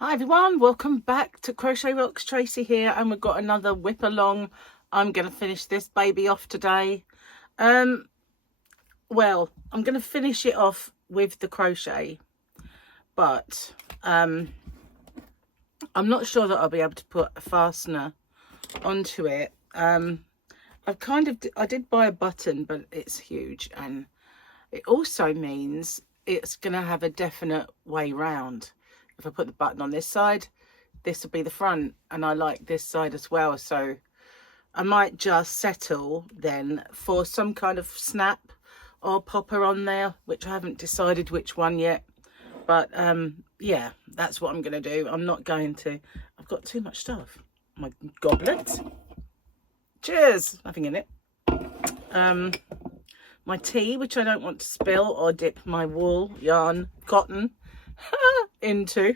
Hi everyone, welcome back to Crochet Rocks. Tracy here, and we've got another whip along. I'm going to finish this baby off today. Well, I'm going to finish it off with the crochet, but I'm not sure that I'll be able to put a fastener onto it. I did buy a button, but it's huge, and it also means it's going to have a definite way round. If I put the button on this side, this will be the front, and I like this side as well, so I might just settle then for some kind of snap or popper on there, which I haven't decided which one yet. But yeah, that's what I'm going to do. I'm not going to, I've got too much stuff. My goblet, cheers, nothing in it. My tea, which I don't want to spill or dip my wool, yarn, cotton into.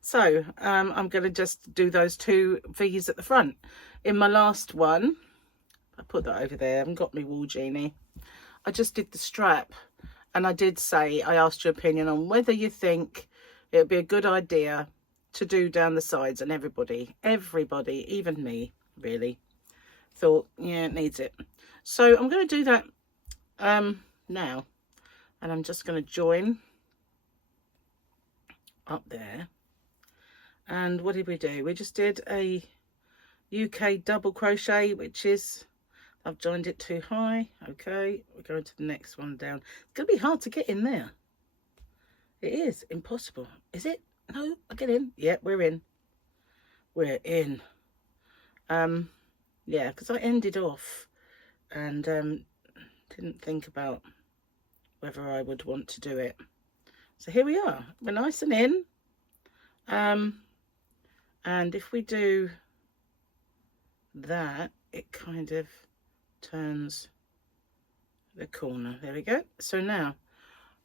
So I'm going to just do those two V's at the front. In my last one, I put that over there. I haven't got my wool genie. I just did the strap, and I did say, I asked your opinion on whether you think it would be a good idea to do down the sides, and everybody, even me, really thought, yeah, it needs it. So I'm going to do that now, and I'm just going to join up there. And what did we do? We just did a UK double crochet, which is, I've joined it too high. Okay, we're going to the next one down. It's going to be hard to get in there. It is impossible. Is it? No, I get in. Yeah, we're in. We're in. Yeah, because I ended off and didn't think about whether I would want to do it. So here we are. We're nice and in. And if we do that, it kind of turns the corner. There we go. So now,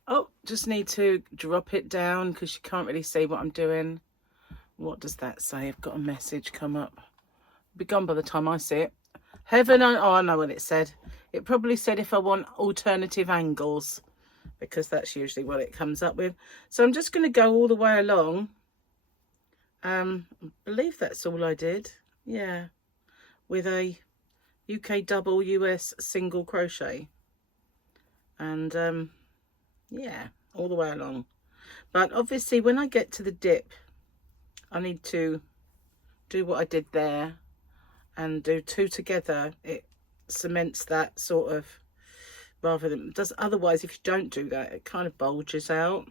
oh, just need to drop it down because you can't really see what I'm doing. What does that say? I've got a message come up. It'll be gone by the time I see it. Heaven, oh, I know what it said. It probably said if I want alternative angles, because that's usually what it comes up with. So I'm just going to go all the way along. I believe that's all I did. Yeah, with a UK double, US single crochet. And yeah, all the way along. But obviously when I get to the dip, I need to do what I did there and do two together. It cements that sort of, rather than does. Otherwise, if you don't do that, it kind of bulges out.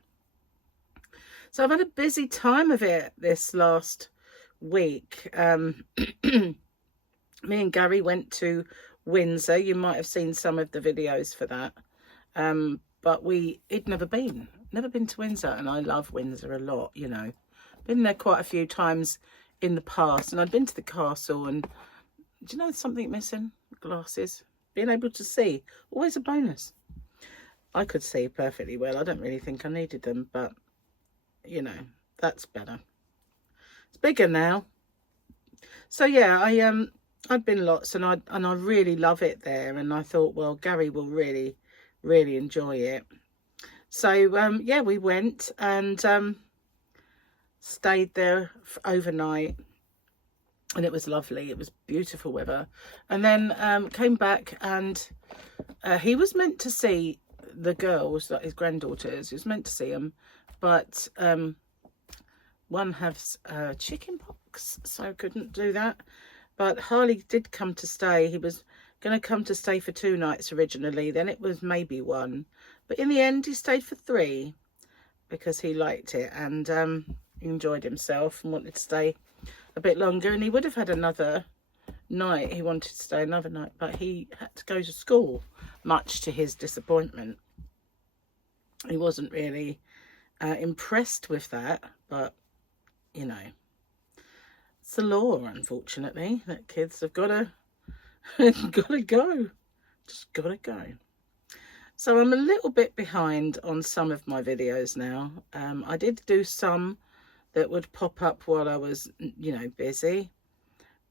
So I've had a busy time of it this last week. Me and Gary went to Windsor. You might have seen some of the videos for that. But he'd never been to Windsor, and I love Windsor a lot, you know. Been there quite a few times in the past, and I'd been to the castle, and do you know something missing? Glasses. Being able to see, always a bonus. I could see perfectly well. I don't really think I needed them, but you know, that's better. It's bigger now. So yeah, I'd been lots, and I really love it there, and I thought, well, Gary will really enjoy it. So yeah, we went and stayed there overnight, and it was lovely. It was beautiful weather. And then came back, and he was meant to see the girls, like his granddaughters. He was meant to see them, but one has chicken pox, so couldn't do that. But Harley did come to stay. He was going to come to stay for 2 nights originally, then it was maybe 1, but in the end he stayed for 3 because he liked it, and he enjoyed himself and wanted to stay a bit longer. And he would have had another night. He wanted to stay another night, but he had to go to school, much to his disappointment. He wasn't really impressed with that, but you know, it's the law, unfortunately, that kids have got to go, just gotta go. So I'm a little bit behind on some of my videos now. I did do some that would pop up while I was, you know, busy,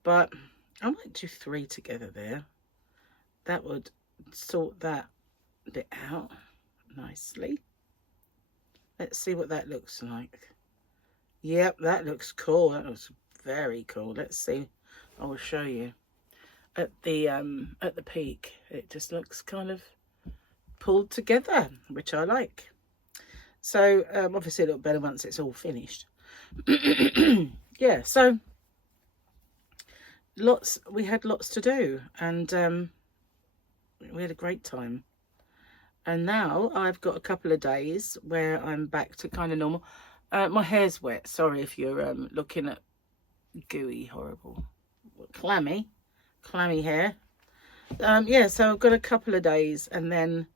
but I might do 3 together there. That would sort that bit out nicely. Let's see what that looks like. Yep, that looks cool. That looks very cool. Let's see. I will show you at the peak. It just looks kind of pulled together, which I like. So obviously a little better once it's all finished. Yeah, so we had lots to do, and we had a great time. And now I've got a couple of days where I'm back to kind of normal. My hair's wet. Sorry if you're looking at gooey, horrible, clammy hair. Yeah, so I've got a couple of days, and then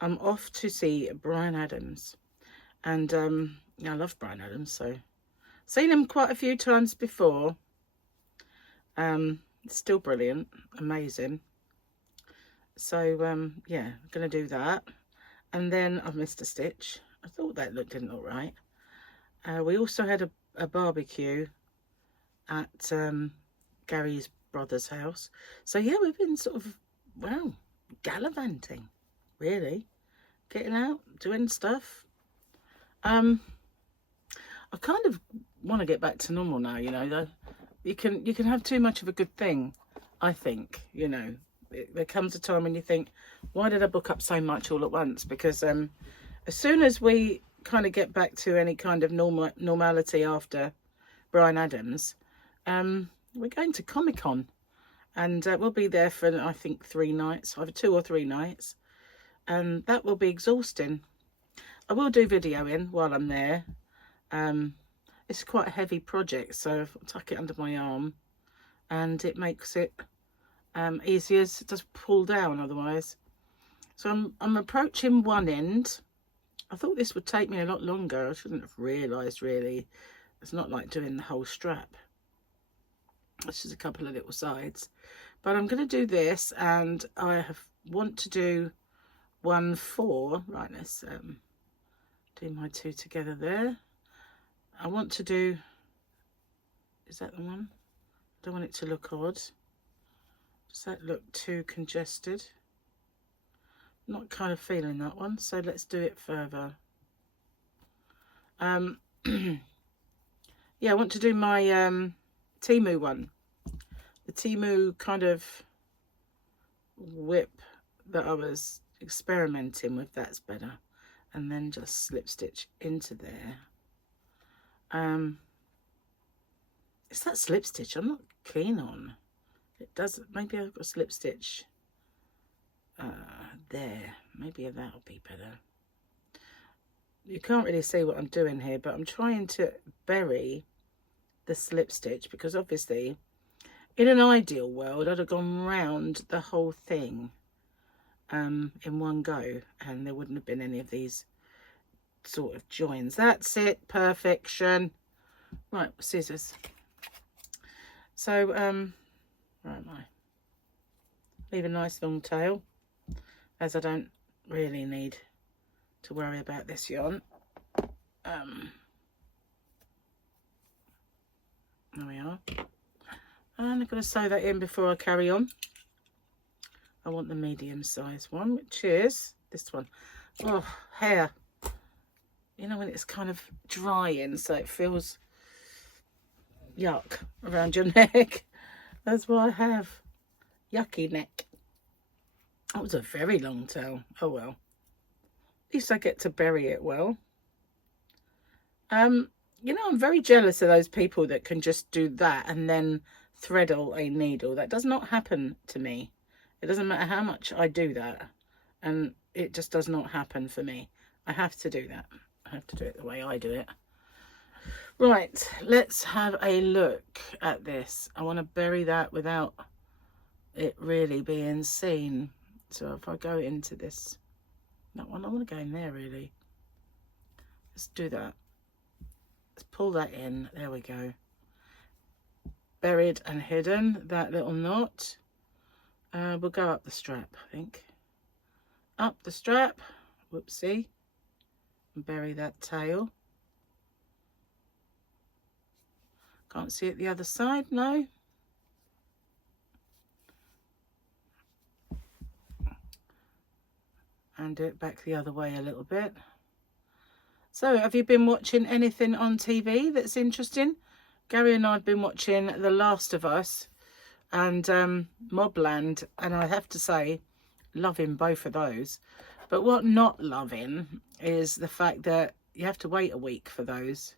I'm off to see Bryan Adams. And yeah, I love Bryan Adams, so seen him quite a few times before. Still brilliant, amazing. So yeah, I'm gonna do that. And then I've missed a stitch. I thought that didn't look right. We also had a barbecue at Gary's brother's house. So yeah, we've been sort of, well, gallivanting, really. Getting out, doing stuff. I kind of want to get back to normal now, you know. You can have too much of a good thing, I think, you know. There comes a time when you think, why did I book up so much all at once? Because as soon as we kind of get back to any kind of normality after Bryan Adams, we're going to Comic-Con, and we'll be there for, I think, 3 nights, either 2 or 3 nights, and that will be exhausting. I will do videoing while I'm there. It's quite a heavy project, so I'll tuck it under my arm, and it makes it easier. It does pull down otherwise. So I'm approaching one end. I thought this would take me a lot longer. I shouldn't have realised, really. It's not like doing the whole strap. It's just a couple of little sides. But I'm going to do this, and I want to do 1 4. Right, let's do my 2 together there. I want to do, is that the one? I don't want it to look odd. Does that look too congested? I'm not kind of feeling that one, so let's do it further. Yeah, I want to do my Temu one. The Temu kind of WIP that I was experimenting with, that's better. And then just slip stitch into there. It's that slip stitch I'm not keen on. It does, maybe I've got slip stitch there. Maybe that'll be better. You can't really see what I'm doing here, but I'm trying to bury the slip stitch, because obviously in an ideal world I'd have gone round the whole thing in one go, and there wouldn't have been any of these sort of joins. That's it, perfection. Right, scissors. So right, leave a nice long tail, as I don't really need to worry about this yarn. There we are. And I'm going to sew that in before I carry on. I want the medium size one, which is this one. Oh, hair. You know when it's kind of drying, so it feels yuck around your neck. That's what I have. Yucky neck. That was a very long tail. Oh well. At least I get to bury it well. You know, I'm very jealous of those people that can just do that and then threadle a needle. That does not happen to me. It doesn't matter how much I do that, and it just does not happen for me. I have to do that. I have to do it the way I do it. Right, let's have a look at this. I want to bury that without it really being seen. So if I go into this, that one, I want to go in there really. Let's do that. Let's pull that in. There we go. Buried and hidden, that little knot. We'll go up the strap, I think. Up the strap. Whoopsie. And bury that tail. Can't see it the other side, no. And do it back the other way a little bit. So, have you been watching anything on TV that's interesting? Gary and I have been watching The Last of Us and Mobland, and I have to say, loving both of those. But what not loving is the fact that you have to wait a week for those.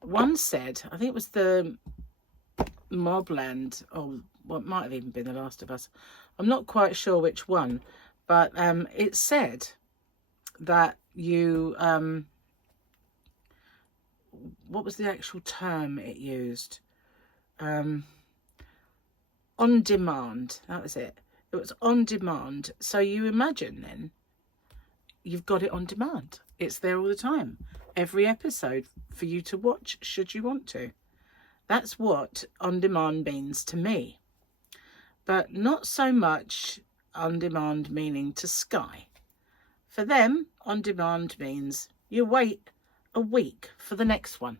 One said, I think it was the Mobland, or what might have even been The Last of Us. I'm not quite sure which one, but it said that you, what was the actual term it used? On demand, that was it. It was on demand. So you imagine then, you've got it on demand. It's there all the time. Every episode for you to watch, should you want to. That's what on demand means to me. But not so much on demand meaning to Sky. For them, on demand means you wait a week for the next one.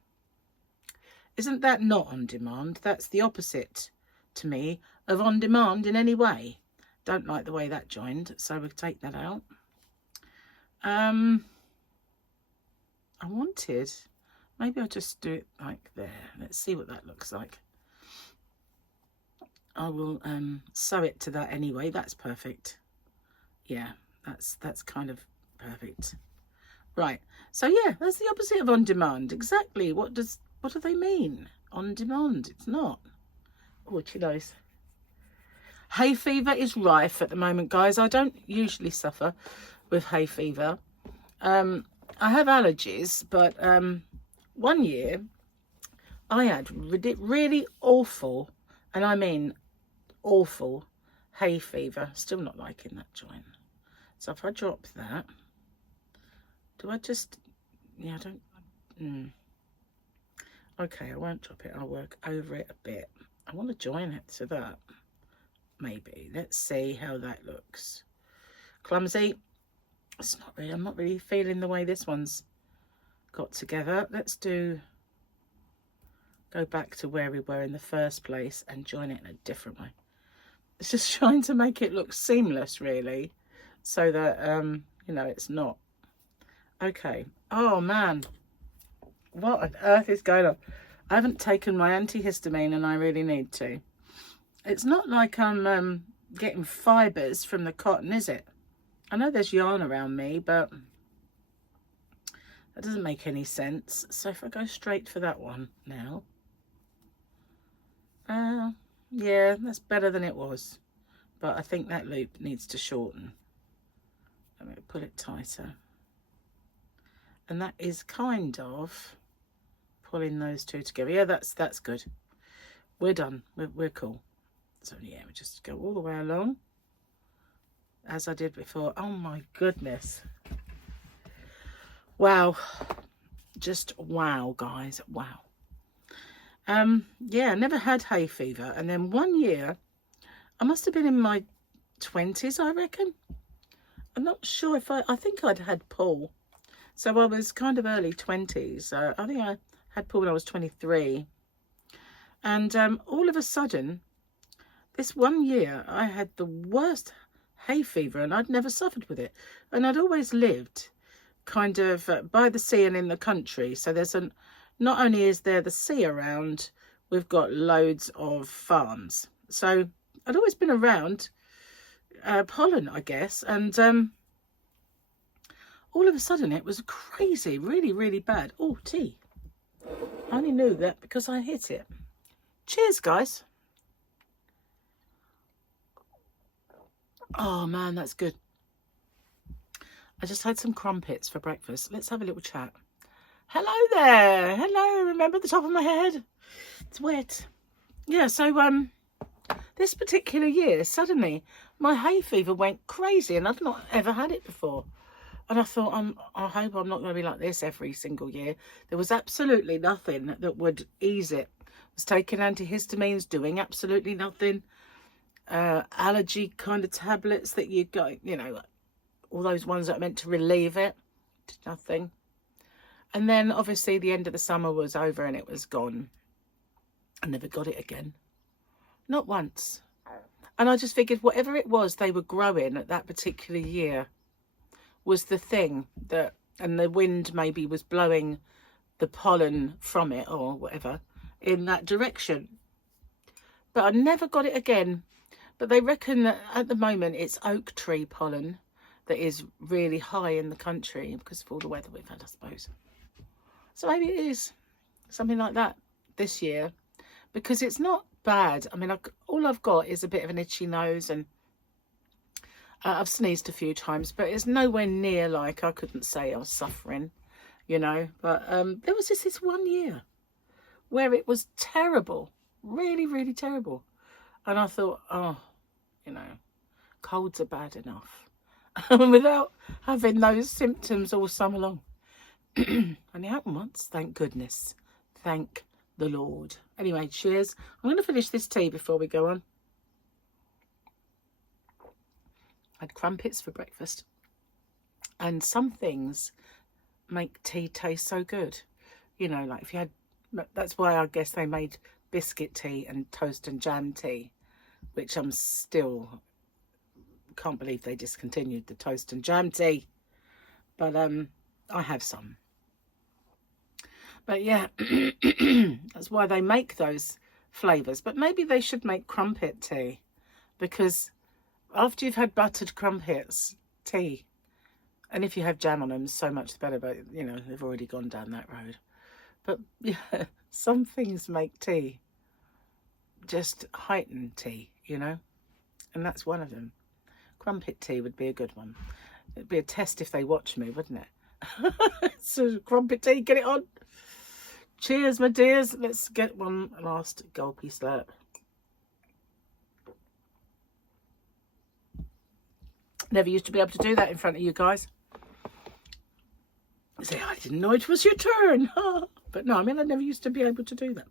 Isn't that not on demand? That's the opposite to me of on demand in any way. Don't like the way that joined, so we'll take that out. I wanted, maybe I'll just do it like there. Let's see what that looks like. I will sew it to that anyway. That's perfect. Yeah, that's kind of perfect. Right. So yeah, that's the opposite of on demand. Exactly. What do they mean? On demand. It's not. Oh, chilos. Hay fever is rife at the moment, guys. I don't usually suffer with hay fever. I have allergies, but one year I had really awful, and I mean awful, hay fever. Still not liking that joint. So if I drop that, do I just, yeah, I don't, okay, I won't drop it. I'll work over it a bit. I want to join it to that, maybe. Let's see how that looks. Clumsy. It's not really, I'm not really feeling the way this one's got together. Let's go back to where we were in the first place and join it in a different way. It's just trying to make it look seamless, really, so that, you know, it's not. Okay. Oh, man. What on earth is going on? I haven't taken my antihistamine and I really need to. It's not like I'm getting fibres from the cotton, is it? I know there's yarn around me, but that doesn't make any sense. So if I go straight for that one now. Yeah, that's better than it was. But I think that loop needs to shorten. I'm going to pull it tighter. And that is kind of pulling those two together. Yeah, that's good. We're done. We're cool. So yeah, we just go all the way along as I did before. Oh my goodness. Wow. Just wow, guys. Wow. Yeah, I never had hay fever. And then one year, I must have been in my 20s, I reckon. I'm not sure if I think I'd had Paul. So I was kind of early 20s. I think I had Paul when I was 23. And all of a sudden, this one year, I had the worst hay fever, and I'd never suffered with it. And I'd always lived kind of by the sea and in the country. So there's not only is there the sea around, we've got loads of farms. So I'd always been around pollen, I guess. And all of a sudden it was crazy, really, really bad. Oh, tea. I only knew that because I hit it. Cheers, guys. Oh, man, that's good. I just had some crumpets for breakfast. Let's have a little chat. Hello there. Hello. Remember the top of my head? It's wet. Yeah, so this particular year, suddenly, my hay fever went crazy, and I've not ever had it before. And I thought, I hope I'm not going to be like this every single year. There was absolutely nothing that would ease it. I was taking antihistamines, doing absolutely nothing. Allergy kind of tablets that you got, you know, all those ones that are meant to relieve it. Did nothing. And then, obviously, the end of the summer was over and it was gone. I never got it again. Not once. And I just figured whatever it was they were growing at that particular year was the thing that and the wind maybe was blowing the pollen from it or whatever in that direction. But I never got it again. But they reckon that at the moment it's oak tree pollen that is really high in the country because of all the weather we've had, I suppose. So maybe it is something like that this year, because it's not bad. I mean, all I've got is a bit of an itchy nose, and I've sneezed a few times, but it's nowhere near like I couldn't say I was suffering, you know. But there was just this one year where it was terrible, really, really terrible. And I thought, oh, you know, colds are bad enough without having those symptoms all summer long. Only happened once, thank goodness. Thank the Lord. Anyway, cheers. I'm going to finish this tea before we go on. I had crumpets for breakfast. And some things make tea taste so good. You know, like if you had... That's why I guess they made biscuit tea and toast and jam tea, which I'm still... can't believe they discontinued the toast and jam tea. But I have some. But yeah, that's why they make those flavours. But maybe they should make crumpet tea, because after you've had buttered crumpets tea, and if you have jam on them, so much the better. But, you know, they've already gone down that road. But yeah, some things make tea just heighten tea, you know, and that's one of them. Crumpet tea would be a good one. It'd be a test if they watch me, wouldn't it? So crumpet tea, get it on. Cheers, my dears. Let's get one last gulpy slurp. Never used to be able to do that in front of you guys. Say, I didn't know it was your turn. But no, I mean, I never used to be able to do that.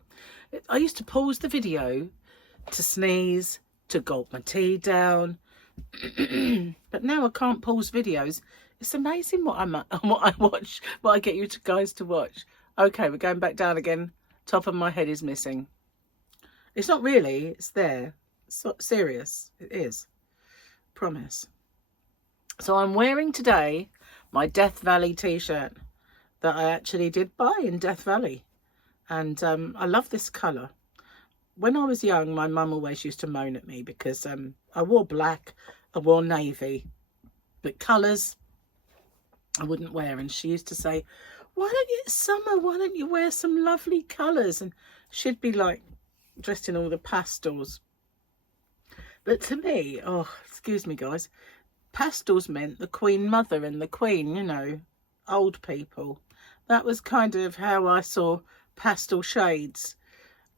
I used to pause the video to sneeze, to gulp my tea down. But now I can't pause videos. It's amazing what I watch, what I get you guys to watch. Okay, we're going back down again. Top of my head is missing. It's not really, it's there. It's not serious. It is. Promise. So I'm wearing today my Death Valley t-shirt that I actually did buy in Death Valley. And I love this colour. When I was young, my mum always used to moan at me because I wore black, I wore navy, but colours I wouldn't wear. And she used to say, why don't you, it's summer, why don't you wear some lovely colours? And she'd be like dressed in all the pastels. But to me, oh, excuse me guys, pastels meant the Queen Mother and the Queen, you know, old people. That was kind of how I saw pastel shades.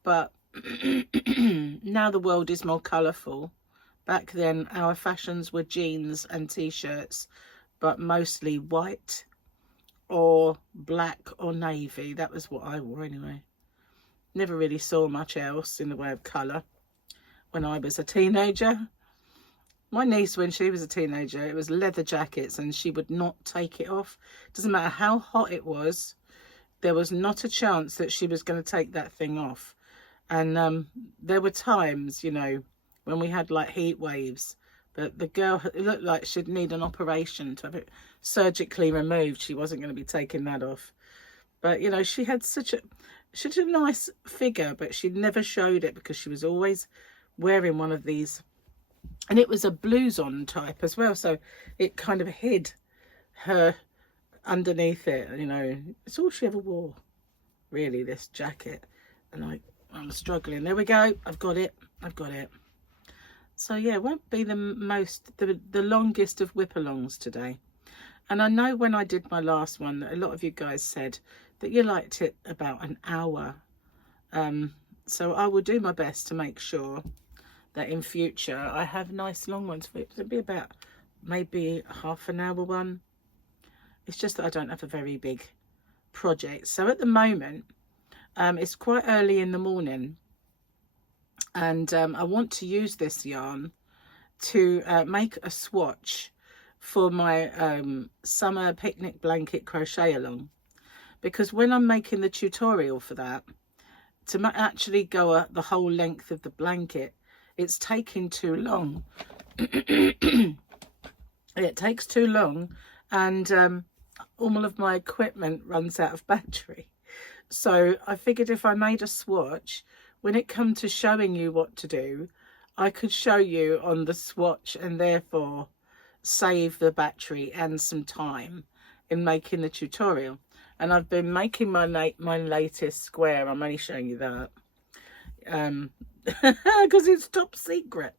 But now the world is more colourful. Back then our fashions were jeans and t-shirts, but mostly white or black or navy. That was what I wore anyway. Never really saw much else in the way of colour when I was a teenager. My niece, when she was a teenager, it was leather jackets and she would not take it off. Doesn't matter how hot it was, there was not a chance that she was going to take that thing off. And there were times, you know, when we had like heat waves, but the girl, it looked like she'd need an operation to have it surgically removed. She wasn't going to be taking that off. But, you know, she had such a nice figure, but she never showed it because she was always wearing one of these. And it was a blouson type as well, so it kind of hid her underneath it, you know. It's all she ever wore, really, this jacket. And I'm struggling. There we go. I've got it. So yeah, it won't be the longest of WIP Alongs today. And I know when I did my last one, that a lot of you guys said that you liked it about an hour. So I will do my best to make sure that in future I have nice long ones for it. It'll be about maybe half an hour one. It's just that I don't have a very big project. So at the moment, it's quite early in the morning, and I want to use this yarn to make a swatch for my summer picnic blanket crochet along, because when I'm making the tutorial for that, to actually go the whole length of the blanket, it's taking too long. It takes too long, and all of my equipment runs out of battery. So I figured if I made a swatch, when it comes to showing you what to do, I could show you on the swatch and therefore save the battery and some time in making the tutorial. And I've been making my latest square. I'm only showing you that because it's top secret.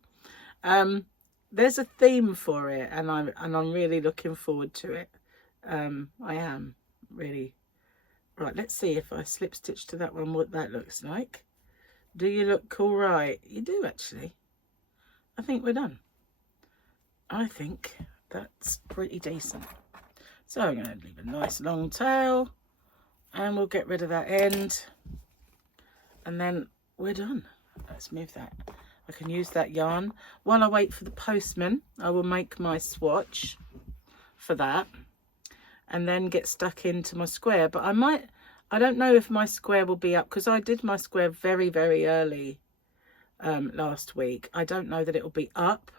There's a theme for it, and I'm really looking forward to it. I am really. Right, let's see if I slip stitch to that one, what that looks like. Do you look cool? Right, you do actually. I think we're done. I think that's pretty decent. So I'm going to leave a nice long tail, and we'll get rid of that end, and then we're done. Let's move that. I can use that yarn. While I wait for the postman, I will make my swatch for that and then get stuck into my square. But I don't know if my square will be up, because I did my square very, very early last week. I don't know that it will be up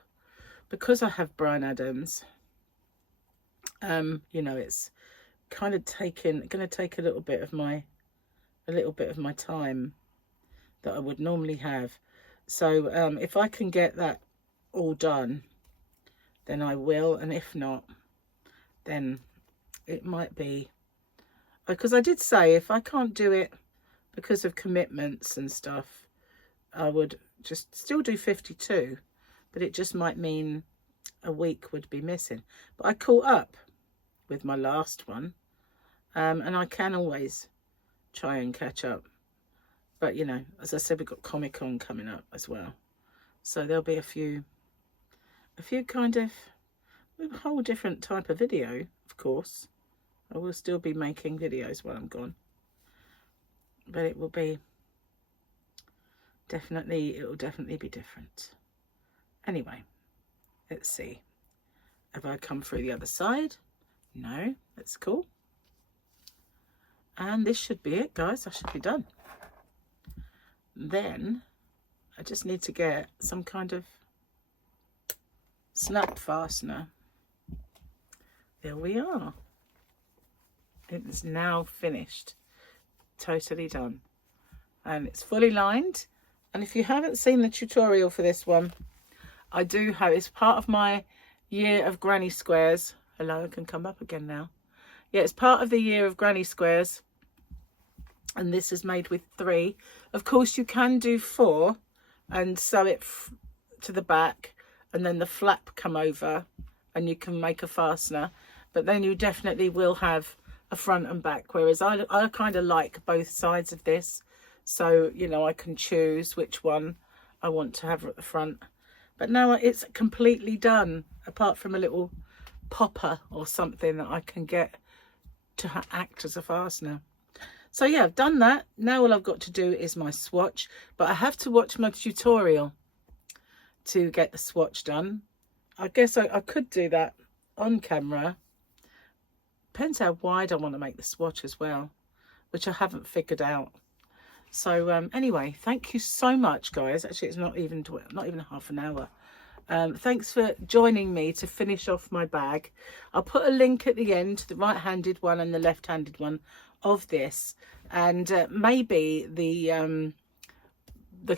because I have Bryan Adams. You know, it's kind of going to take a little bit of my time that I would normally have. So if I can get that all done, then I will, and if not, then it might be, because I did say if I can't do it because of commitments and stuff, I would just still do 52, but it just might mean a week would be missing. But I caught up with my last one, and I can always try and catch up. But you know, as I said, we've got Comic-Con coming up as well, so there'll be a few kind of a whole different type of video. Of course, I will still be making videos while I'm gone, but it will definitely be different. Anyway, let's see. Have I come through the other side? No, that's cool. And this should be it, guys. I should be done. Then I just need to get some kind of snap fastener. There we are. It is now finished, totally done, and it's fully lined. And if you haven't seen the tutorial for this one, I do have, it's part of my year of granny squares. Hello, I can come up again now. Yeah, it's part of the year of granny squares, and this is made with 3. Of course, you can do 4 and sew it to the back, and then the flap come over, and you can make a fastener. But then you definitely will have a front and back, whereas I kind of like both sides of this, so you know, I can choose which one I want to have at the front. But now it's completely done, apart from a little popper or something that I can get to act as a fastener. So yeah, I've done that. Now all I've got to do is my swatch, but I have to watch my tutorial to get the swatch done. I guess I could do that on camera. Depends how wide I want to make the swatch as well, which I haven't figured out. So anyway, thank you so much, guys. Actually, it's not even half an hour. Thanks for joining me to finish off my bag. I'll put a link at the end to the right-handed one and the left-handed one of this, and maybe the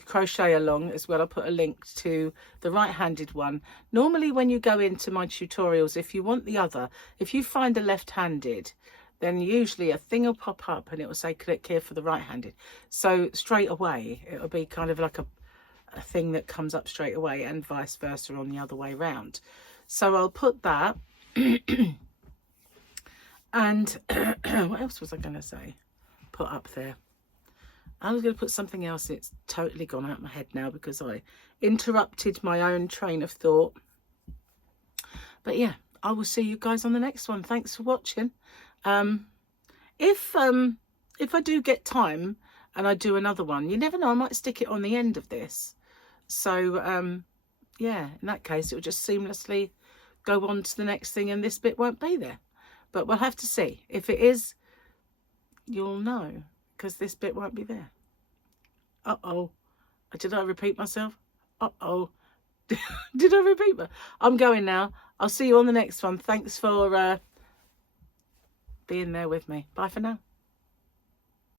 crochet along as well. I'll put a link to the right-handed one. Normally when you go into my tutorials, if you want the other, if you find a left-handed, then usually a thing will pop up and it will say click here for the right-handed. So straight away it'll be kind of like a thing that comes up straight away, and vice versa on the other way round. So I'll put that. And what else was I going to say? Put up there. I was going to put something else. It's totally gone out of my head now because I interrupted my own train of thought. But yeah, I will see you guys on the next one. Thanks for watching. If I do get time and I do another one, you never know, I might stick it on the end of this. So yeah, in that case, it will just seamlessly go on to the next thing and this bit won't be there. But we'll have to see. If it is, you'll know, because this bit won't be there. Uh-oh. Did I repeat myself? Uh-oh. Did I repeat myself? I'm going now. I'll see you on the next one. Thanks for being there with me. Bye for now.